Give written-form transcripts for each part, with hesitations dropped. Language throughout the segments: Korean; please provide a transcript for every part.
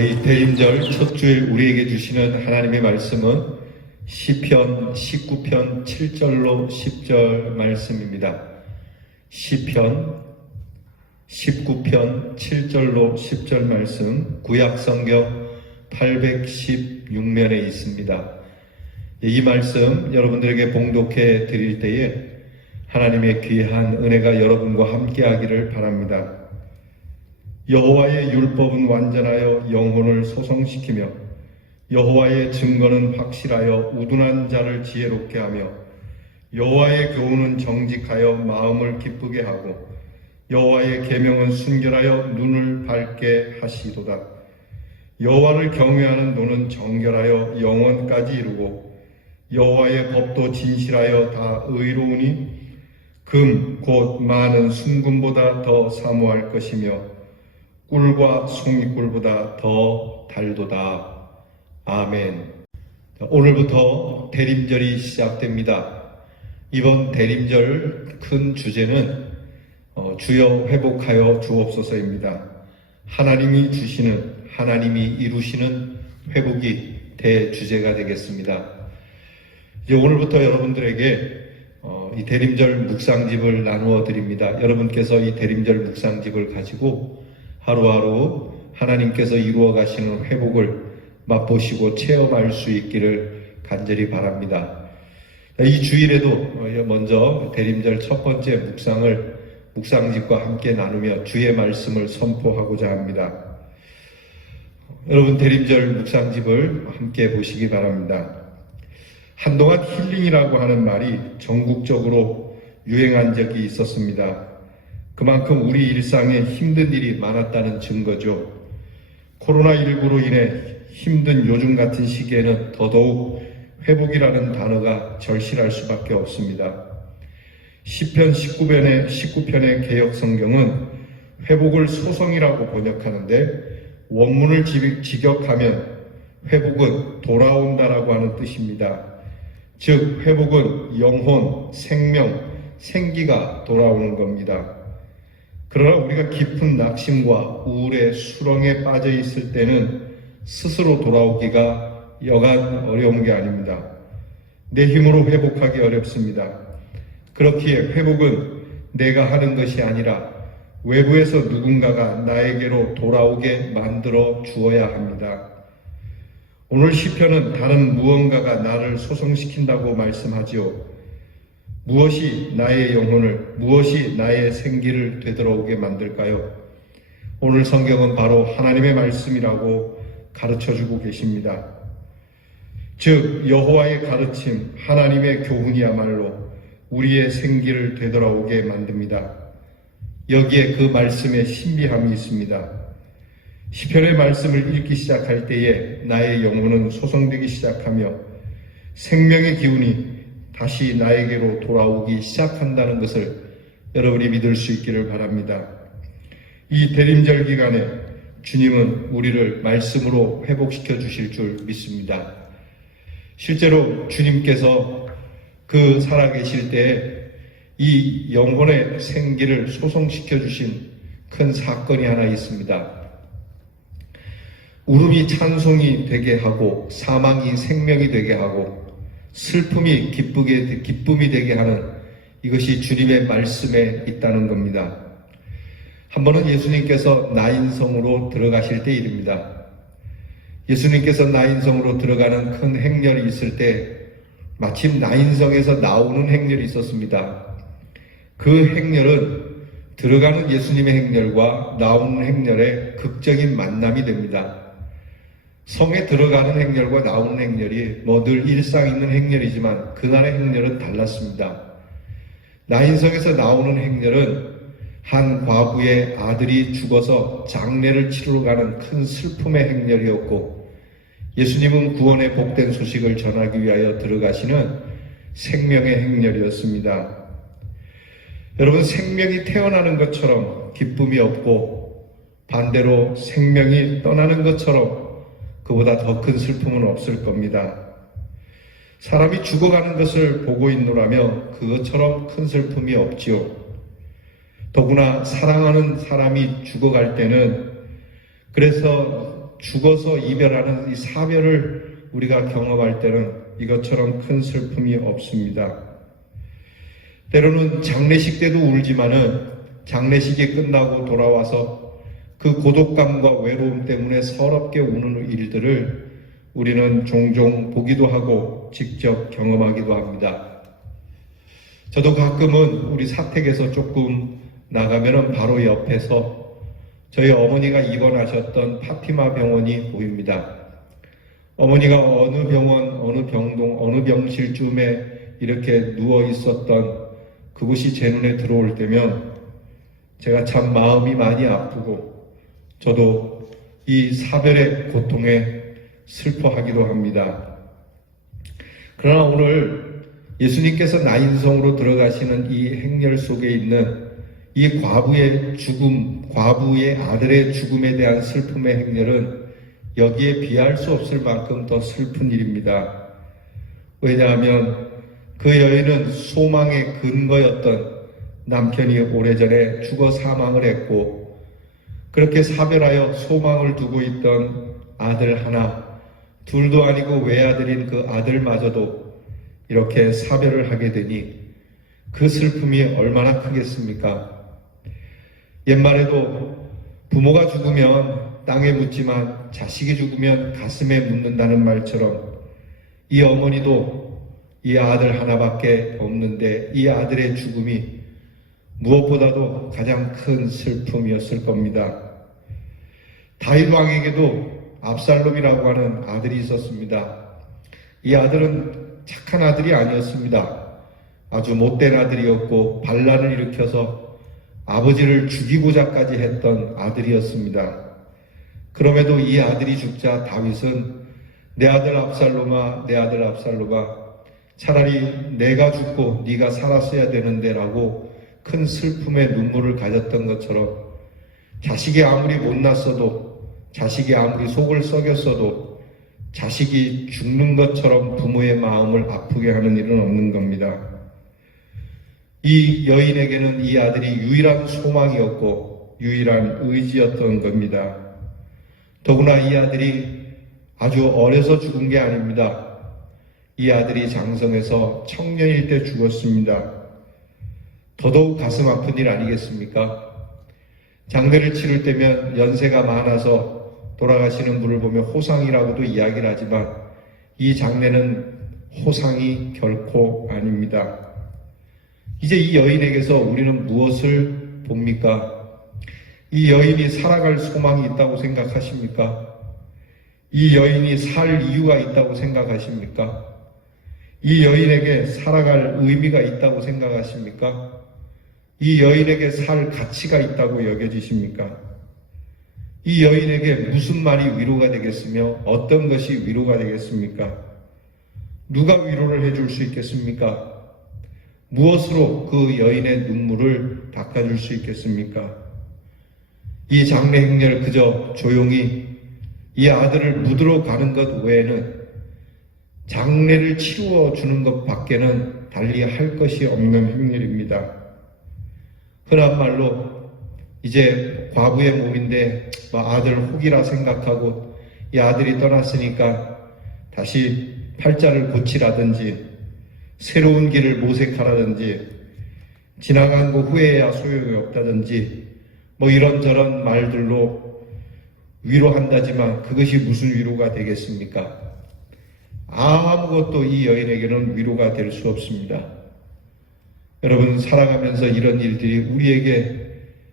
이 대림절 첫 주일 우리에게 주시는 하나님의 말씀은 시편 19편 7절로 10절 말씀입니다. 시편 19편 7절로 10절 말씀, 구약성경 816면에 있습니다. 이 말씀 여러분들에게 봉독해 드릴 때에 하나님의 귀한 은혜가 여러분과 함께하기를 바랍니다. 여호와의 율법은 완전하여 영혼을 소성시키며 여호와의 증거는 확실하여 우둔한 자를 지혜롭게 하며 여호와의 교훈은 정직하여 마음을 기쁘게 하고 여호와의 계명은 순결하여 눈을 밝게 하시도다. 여호와를 경외하는 눈은 정결하여 영원까지 이루고 여호와의 법도 진실하여 다 의로우니 금 곧 많은 순금보다 더 사모할 것이며 꿀과 송이꿀보다 더 달도다. 아멘. 오늘부터 대림절이 시작됩니다. 이번 대림절 큰 주제는 주여 회복하여 주옵소서입니다. 하나님이 주시는, 하나님이 이루시는 회복이 대주제가 되겠습니다. 이제 오늘부터 여러분들에게 이 대림절 묵상집을 나누어 드립니다. 여러분께서 이 대림절 묵상집을 가지고 하루하루 하나님께서 이루어 가시는 회복을 맛보시고 체험할 수 있기를 간절히 바랍니다. 이 주일에도 먼저 대림절 첫 번째 묵상집과 함께 나누며 주의 말씀을 선포하고자 합니다. 여러분, 대림절 묵상집을 함께 보시기 바랍니다. 한동안 힐링이라고 하는 말이 전국적으로 유행한 적이 있었습니다. 그만큼 우리 일상에 힘든 일이 많았다는 증거죠. 코로나19로 인해 힘든 요즘 같은 시기에는 더더욱 회복이라는 단어가 절실할 수밖에 없습니다. 시편 19편의 개역 성경은 회복을 소성이라고 번역하는데 원문을 직역하면 회복은 돌아온다라고 하는 뜻입니다. 즉 회복은 영혼, 생명, 생기가 돌아오는 겁니다. 그러나 우리가 깊은 낙심과 우울의 수렁에 빠져 있을 때는 스스로 돌아오기가 여간 어려운 게 아닙니다. 내 힘으로 회복하기 어렵습니다. 그렇기에 회복은 내가 하는 것이 아니라 외부에서 누군가가 나에게로 돌아오게 만들어 주어야 합니다. 오늘 시편은 다른 무언가가 나를 소성시킨다고 말씀하지요. 무엇이 나의 영혼을, 무엇이 나의 생기를 되돌아오게 만들까요? 오늘 성경은 바로 하나님의 말씀이라고 가르쳐주고 계십니다. 즉 여호와의 가르침, 하나님의 교훈이야말로 우리의 생기를 되돌아오게 만듭니다. 여기에 그 말씀의 신비함이 있습니다. 시편의 말씀을 읽기 시작할 때에 나의 영혼은 소성되기 시작하며 생명의 기운이 다시 나에게로 돌아오기 시작한다는 것을 여러분이 믿을 수 있기를 바랍니다. 이 대림절 기간에 주님은 우리를 말씀으로 회복시켜 주실 줄 믿습니다. 실제로 주님께서 그 살아계실 때에 이 영혼의 생기를 소성시켜 주신 큰 사건이 하나 있습니다. 울음이 찬송이 되게 하고 사망이 생명이 되게 하고 슬픔이 기쁨이 되게 하는 이것이 주님의 말씀에 있다는 겁니다. 한 번은 예수님께서 나인성으로 들어가실 때 일입니다. 예수님께서 나인성으로 들어가는 큰 행렬이 있을 때 마침 나인성에서 나오는 행렬이 있었습니다. 그 행렬은 들어가는 예수님의 행렬과 나오는 행렬의 극적인 만남이 됩니다. 성에 들어가는 행렬과 나오는 행렬이 늘 일상 있는 행렬이지만 그날의 행렬은 달랐습니다. 나인성에서 나오는 행렬은 한 과부의 아들이 죽어서 장례를 치르러 가는 큰 슬픔의 행렬이었고 예수님은 구원의 복된 소식을 전하기 위하여 들어가시는 생명의 행렬이었습니다. 여러분, 생명이 태어나는 것처럼 기쁨이 없고 반대로 생명이 떠나는 것처럼 그보다 더 큰 슬픔은 없을 겁니다. 사람이 죽어가는 것을 보고 있노라면 그것처럼 큰 슬픔이 없지요. 더구나 사랑하는 사람이 죽어갈 때는 그래서 죽어서 이별하는 이 사별을 우리가 경험할 때는 이것처럼 큰 슬픔이 없습니다. 때로는 장례식 때도 울지만은 장례식이 끝나고 돌아와서 그 고독감과 외로움 때문에 서럽게 우는 일들을 우리는 종종 보기도 하고 직접 경험하기도 합니다. 저도 가끔은 우리 사택에서 조금 나가면은 바로 옆에서 저희 어머니가 입원하셨던 파티마 병원이 보입니다. 어머니가 어느 병원, 어느 병동, 어느 병실쯤에 이렇게 누워 있었던 그곳이 제 눈에 들어올 때면 제가 참 마음이 많이 아프고 저도 이 사별의 고통에 슬퍼하기도 합니다. 그러나 오늘 예수님께서 나인성으로 들어가시는 이 행렬 속에 있는 이 과부의 죽음, 과부의 아들의 죽음에 대한 슬픔의 행렬은 여기에 비할 수 없을 만큼 더 슬픈 일입니다. 왜냐하면 그 여인은 소망의 근거였던 남편이 오래전에 죽어 사망을 했고 그렇게 사별하여 소망을 두고 있던 아들 하나, 둘도 아니고 외아들인 그 아들마저도 이렇게 사별을 하게 되니 그 슬픔이 얼마나 크겠습니까? 옛말에도 부모가 죽으면 땅에 묻지만 자식이 죽으면 가슴에 묻는다는 말처럼 이 어머니도 이 아들 하나밖에 없는데 이 아들의 죽음이 무엇보다도 가장 큰 슬픔이었을 겁니다. 다윗 왕에게도 압살롬이라고 하는 아들이 있었습니다. 이 아들은 착한 아들이 아니었습니다. 아주 못된 아들이었고 반란을 일으켜서 아버지를 죽이고자까지 했던 아들이었습니다. 그럼에도 이 아들이 죽자 다윗은 내 아들 압살롬아, 내 아들 압살롬아, 차라리 내가 죽고 네가 살았어야 되는데 라고 큰 슬픔의 눈물을 가졌던 것처럼 자식이 아무리 못났어도 자식이 아무리 속을 썩였어도 자식이 죽는 것처럼 부모의 마음을 아프게 하는 일은 없는 겁니다. 이 여인에게는 이 아들이 유일한 소망이었고 유일한 의지였던 겁니다. 더구나 이 아들이 아주 어려서 죽은 게 아닙니다. 이 아들이 장성해서 청년일 때 죽었습니다. 더더욱 가슴 아픈 일 아니겠습니까? 장례를 치를 때면 연세가 많아서 돌아가시는 분을 보면 호상이라고도 이야기를 하지만 이 장례는 호상이 결코 아닙니다. 이제 이 여인에게서 우리는 무엇을 봅니까? 이 여인이 살아갈 소망이 있다고 생각하십니까? 이 여인이 살 이유가 있다고 생각하십니까? 이 여인에게 살아갈 의미가 있다고 생각하십니까? 이 여인에게 살 가치가 있다고 여겨지십니까? 이 여인에게 무슨 말이 위로가 되겠으며 어떤 것이 위로가 되겠습니까? 누가 위로를 해줄 수 있겠습니까? 무엇으로 그 여인의 눈물을 닦아줄 수 있겠습니까? 이 장례 행렬 그저 조용히 이 아들을 묻으러 가는 것 외에는 장례를 치루어 주는 것 밖에는 달리 할 것이 없는 행렬입니다. 흔한 말로 이제 과부의 몸인데 아들 혹이라 생각하고 이 아들이 떠났으니까 다시 팔자를 고치라든지 새로운 길을 모색하라든지 지나간 거 후회해야 소용이 없다든지 이런저런 말들로 위로한다지만 그것이 무슨 위로가 되겠습니까? 아무것도 이 여인에게는 위로가 될 수 없습니다. 여러분, 살아가면서 이런 일들이 우리에게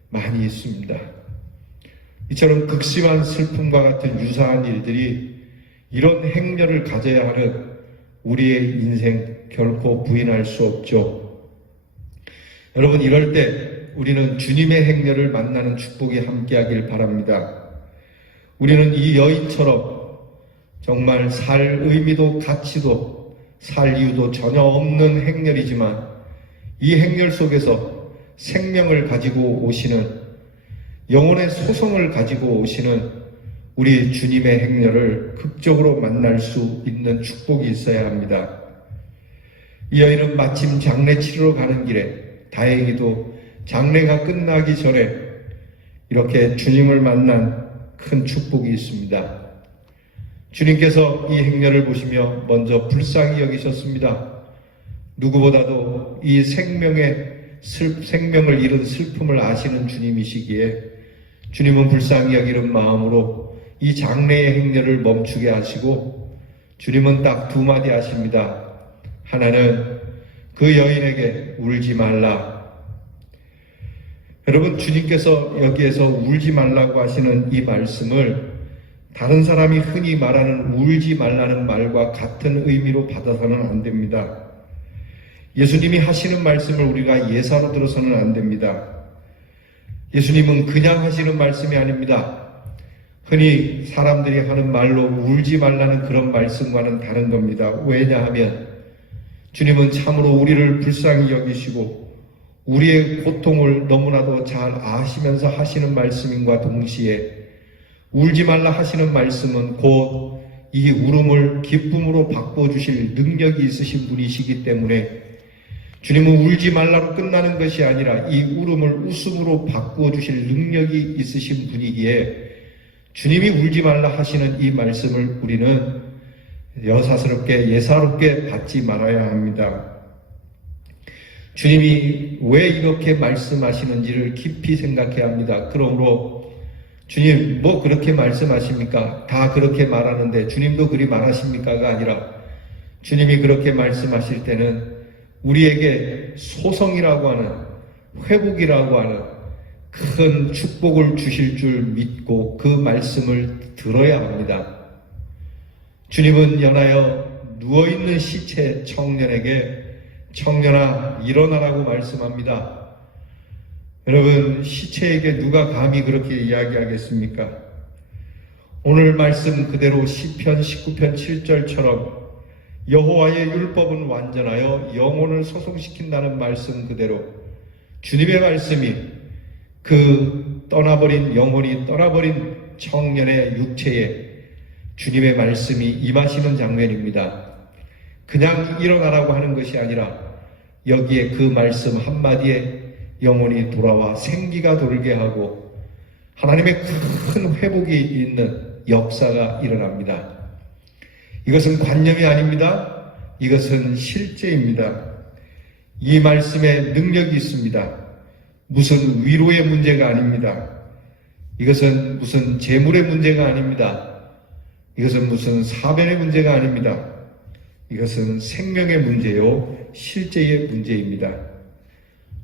많이 있습니다. 이처럼 극심한 슬픔과 같은 유사한 일들이 이런 행렬을 가져야 하는 우리의 인생 결코 부인할 수 없죠. 여러분, 이럴 때 우리는 주님의 행렬을 만나는 축복이 함께하길 바랍니다. 우리는 이 여인처럼 정말 살 의미도 가치도 살 이유도 전혀 없는 행렬이지만 이 행렬 속에서 생명을 가지고 오시는 영혼의 소성을 가지고 오시는 우리 주님의 행렬을 극적으로 만날 수 있는 축복이 있어야 합니다. 이 여인은 마침 장례 치르러 가는 길에 다행히도 장례가 끝나기 전에 이렇게 주님을 만난 큰 축복이 있습니다. 주님께서 이 행렬을 보시며 먼저 불쌍히 여기셨습니다. 누구보다도 이 생명을 잃은 슬픔을 아시는 주님이시기에 주님은 불쌍히 여기는 마음으로 이 장래의 행렬을 멈추게 하시고 주님은 딱 두 마디 하십니다. 하나는 그 여인에게 울지 말라. 여러분, 주님께서 여기에서 울지 말라고 하시는 이 말씀을 다른 사람이 흔히 말하는 울지 말라는 말과 같은 의미로 받아서는 안 됩니다. 예수님이 하시는 말씀을 우리가 예사로 들어서는 안 됩니다. 예수님은 그냥 하시는 말씀이 아닙니다. 흔히 사람들이 하는 말로 울지 말라는 그런 말씀과는 다른 겁니다. 왜냐하면 주님은 참으로 우리를 불쌍히 여기시고 우리의 고통을 너무나도 잘 아시면서 하시는 말씀인과 동시에 울지 말라 하시는 말씀은 곧 이 울음을 기쁨으로 바꿔주실 능력이 있으신 분이시기 때문에 주님은 울지 말라로 끝나는 것이 아니라 이 울음을 웃음으로 바꿔주실 능력이 있으신 분이기에 주님이 울지 말라 하시는 이 말씀을 우리는 여사스럽게 예사롭게 받지 말아야 합니다. 주님이 왜 이렇게 말씀하시는지를 깊이 생각해야 합니다. 그러므로 주님 뭐 그렇게 말씀하십니까? 다 그렇게 말하는데 주님도 그리 말하십니까가 아니라 주님이 그렇게 말씀하실 때는 우리에게 소성이라고 하는 회복이라고 하는 큰 축복을 주실 줄 믿고 그 말씀을 들어야 합니다. 주님은 연하여 누워있는 시체 청년에게 청년아 일어나라고 말씀합니다. 여러분, 시체에게 누가 감히 그렇게 이야기하겠습니까? 오늘 말씀 그대로 시편 19편 7절처럼 여호와의 율법은 완전하여 영혼을 소송시킨다는 말씀 그대로 주님의 말씀이 그 영혼이 떠나버린 청년의 육체에 주님의 말씀이 임하시는 장면입니다. 그냥 일어나라고 하는 것이 아니라 여기에 그 말씀 한마디에 영혼이 돌아와 생기가 돌게 하고 하나님의 큰 회복이 있는 역사가 일어납니다. 이것은 관념이 아닙니다. 이것은 실제입니다. 이 말씀에 능력이 있습니다. 무슨 위로의 문제가 아닙니다. 이것은 무슨 재물의 문제가 아닙니다. 이것은 무슨 사변의 문제가 아닙니다. 이것은 생명의 문제요, 실제의 문제입니다.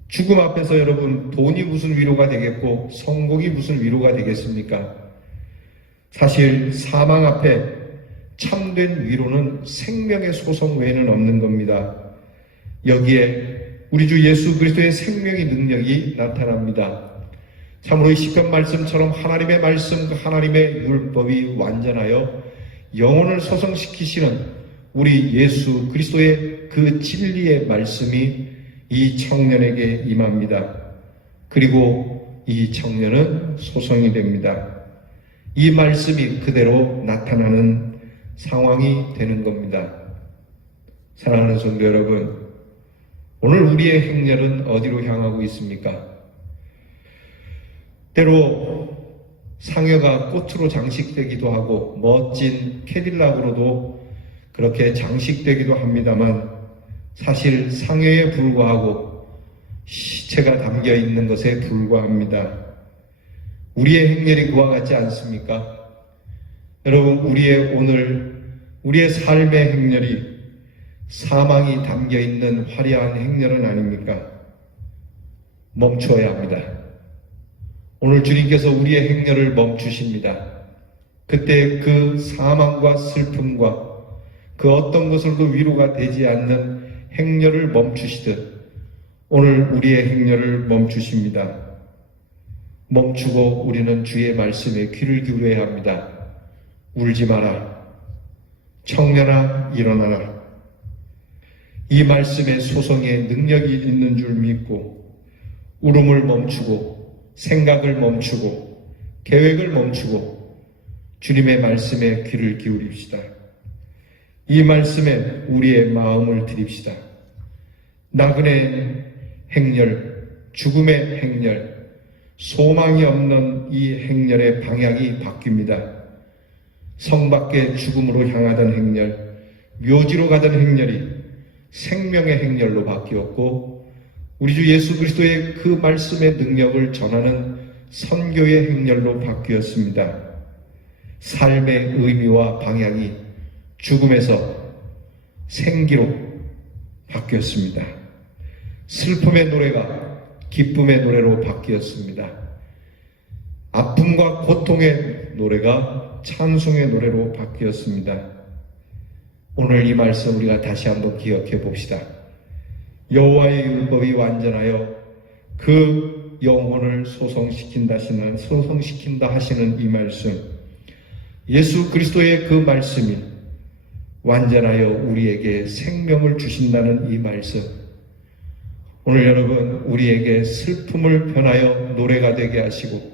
죽음 앞에서 여러분, 돈이 무슨 위로가 되겠고 성공이 무슨 위로가 되겠습니까? 사실 사망 앞에 참된 위로는 생명의 소송 외에는 없는 겁니다. 여기에 우리 주 예수 그리스도의 생명의 능력이 나타납니다. 참으로 이 시편 말씀처럼 하나님의 말씀, 하나님의 율법이 완전하여 영혼을 소성시키시는 우리 예수 그리스도의 그 진리의 말씀이 이 청년에게 임합니다. 그리고 이 청년은 소성이 됩니다. 이 말씀이 그대로 나타나는 상황이 되는 겁니다. 사랑하는 성도 여러분, 오늘 우리의 행렬은 어디로 향하고 있습니까? 때로 상여가 꽃으로 장식되기도 하고 멋진 캐딜락으로도 그렇게 장식되기도 합니다만 사실 상여에 불과하고 시체가 담겨 있는 것에 불과합니다. 우리의 행렬이 그와 같지 않습니까? 여러분, 우리의 삶의 행렬이 사망이 담겨 있는 화려한 행렬은 아닙니까? 멈춰야 합니다. 오늘 주님께서 우리의 행렬을 멈추십니다. 그때 그 사망과 슬픔과 그 어떤 것으로도 위로가 되지 않는 행렬을 멈추시듯 오늘 우리의 행렬을 멈추십니다. 멈추고 우리는 주의 말씀에 귀를 기울여야 합니다. 울지 마라. 청년아 일어나라. 이 말씀의 소성에 능력이 있는 줄 믿고 울음을 멈추고 생각을 멈추고 계획을 멈추고 주님의 말씀에 귀를 기울입시다. 이 말씀에 우리의 마음을 드립시다. 나그네의 행렬, 죽음의 행렬, 소망이 없는 이 행렬의 방향이 바뀝니다. 성 밖의 죽음으로 향하던 행렬, 묘지로 가던 행렬이 생명의 행렬로 바뀌었고, 우리 주 예수 그리스도의 그 말씀의 능력을 전하는 선교의 행렬로 바뀌었습니다. 삶의 의미와 방향이 죽음에서 생기로 바뀌었습니다. 슬픔의 노래가 기쁨의 노래로 바뀌었습니다. 아픔과 고통의 노래가 찬송의 노래로 바뀌었습니다. 오늘 이 말씀 우리가 다시 한번 기억해 봅시다. 여호와의 율법이 완전하여 그 영혼을 소성시킨다 하시는 이 말씀, 예수 그리스도의 그 말씀이 완전하여 우리에게 생명을 주신다는 이 말씀, 오늘 여러분 우리에게 슬픔을 변하여 노래가 되게 하시고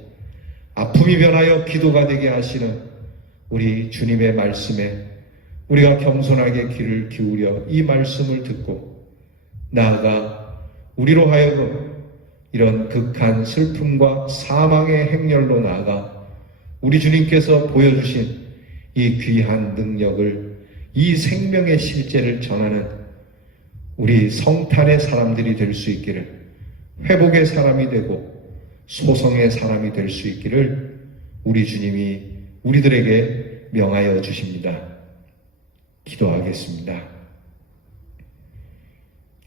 아픔이 변하여 기도가 되게 하시는 우리 주님의 말씀에 우리가 겸손하게 귀를 기울여 이 말씀을 듣고 나아가 우리로 하여금 이런 극한 슬픔과 사망의 행렬로 나아가 우리 주님께서 보여주신 이 귀한 능력을, 이 생명의 실제를 전하는 우리 성탄의 사람들이 될 수 있기를, 회복의 사람이 되고 소성의 사람이 될 수 있기를 우리 주님이 우리들에게 명하여 주십니다. 기도하겠습니다.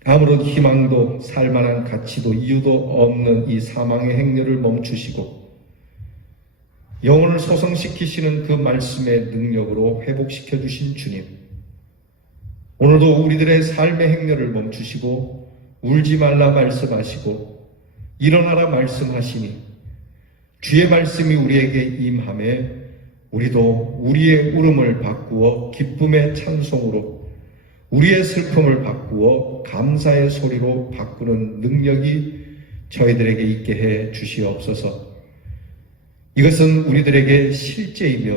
아무런 희망도 살만한 가치도 이유도 없는 이 사망의 행렬을 멈추시고 영혼을 소성시키시는 그 말씀의 능력으로 회복시켜 주신 주님, 오늘도 우리들의 삶의 행렬을 멈추시고 울지 말라 말씀하시고 일어나라 말씀하시니 주의 말씀이 우리에게 임함에 우리도 우리의 울음을 바꾸어 기쁨의 찬송으로, 우리의 슬픔을 바꾸어 감사의 소리로 바꾸는 능력이 저희들에게 있게 해 주시옵소서. 이것은 우리들에게 실제이며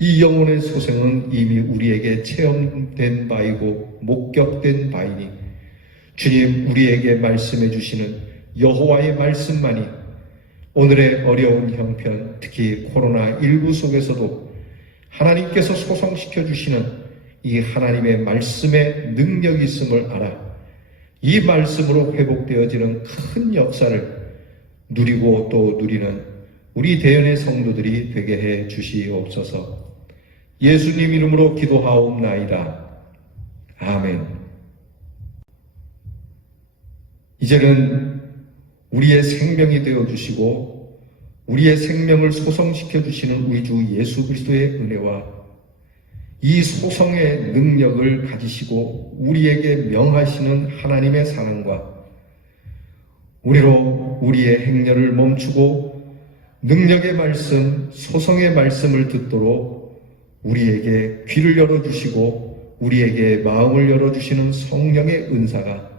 이 영혼의 소생은 이미 우리에게 체험된 바이고 목격된 바이니 주님, 우리에게 말씀해 주시는 여호와의 말씀만이 오늘의 어려운 형편, 특히 코로나19 속에서도 하나님께서 소성시켜 주시는 이 하나님의 말씀의 능력이 있음을 알아 이 말씀으로 회복되어지는 큰 역사를 누리고 또 누리는 우리 대연의 성도들이 되게 해 주시옵소서. 예수님 이름으로 기도하옵나이다. 아멘. 이제는 우리의 생명이 되어주시고 우리의 생명을 소성시켜 주시는 우리 주 예수 그리스도의 은혜와 이 소성의 능력을 가지시고 우리에게 명하시는 하나님의 사랑과 우리로 우리의 행렬을 멈추고 능력의 말씀, 소성의 말씀을 듣도록 우리에게 귀를 열어주시고 우리에게 마음을 열어주시는 성령의 은사가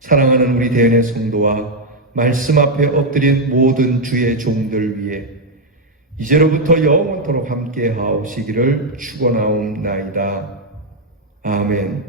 사랑하는 우리 대연의 성도와 말씀 앞에 엎드린 모든 주의 종들 위에 이제로부터 영원토록 함께 하옵시기를 축원하옵나이다. 아멘.